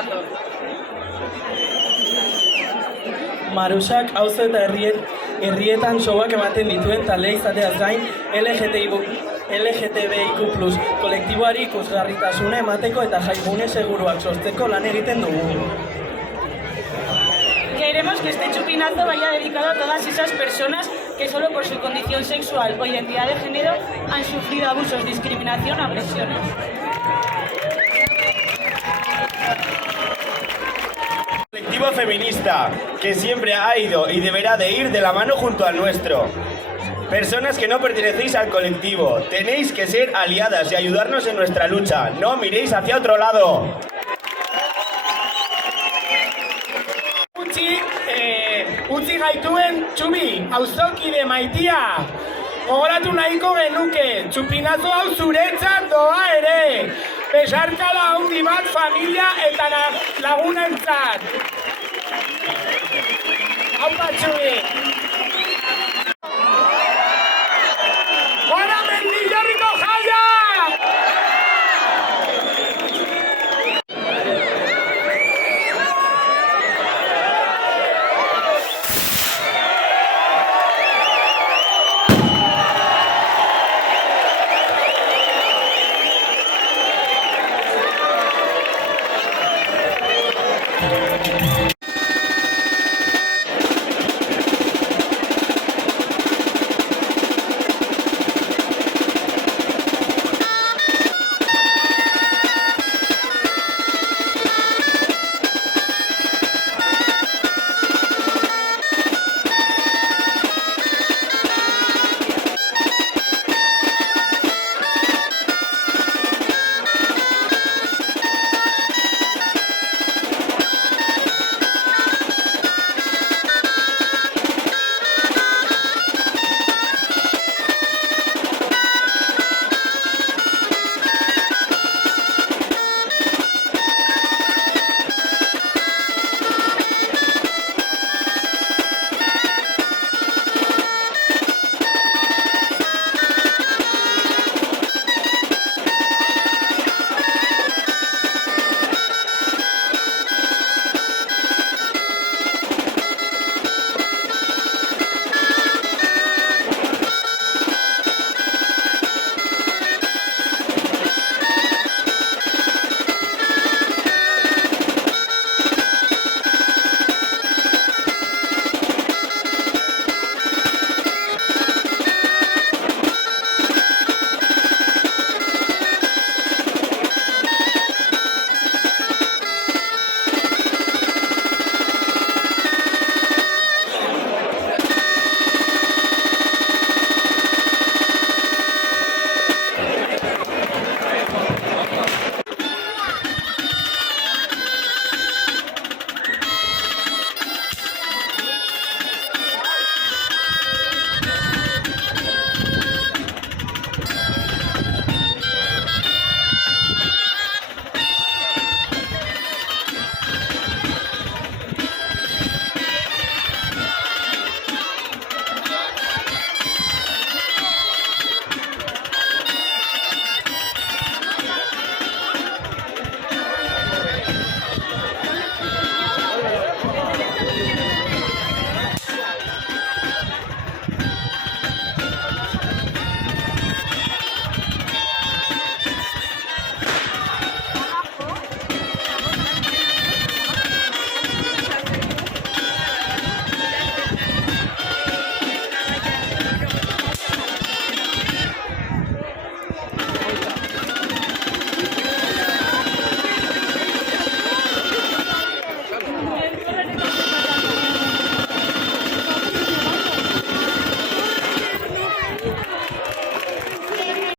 discriminando. Marusak auzo eta herrietan showak ematen dituen talde izateaz gain LGTBIQ+ kolektiboari ikusgarritasuna emateko eta jaigune seguruak sortzeko lan egiten dugu. Queremos que este chupinazo vaya dedicado a todas esas personas que solo por su condición sexual o identidad de género han sufrido abusos, discriminación o agresiones. Colectivo feminista, que siempre ha ido y deberá de ir de la mano junto al nuestro. Personas que no pertenecéis al colectivo, tenéis que ser aliadas y ayudarnos en nuestra lucha, no miréis hacia otro lado. Utzi gaituen txubi, auzokide maitia. Gogoratu nahiko genuke, txupinazo hau zuretzat doa ere. Besarkada handi bat familia eta lagunentzat. Hau patxubi.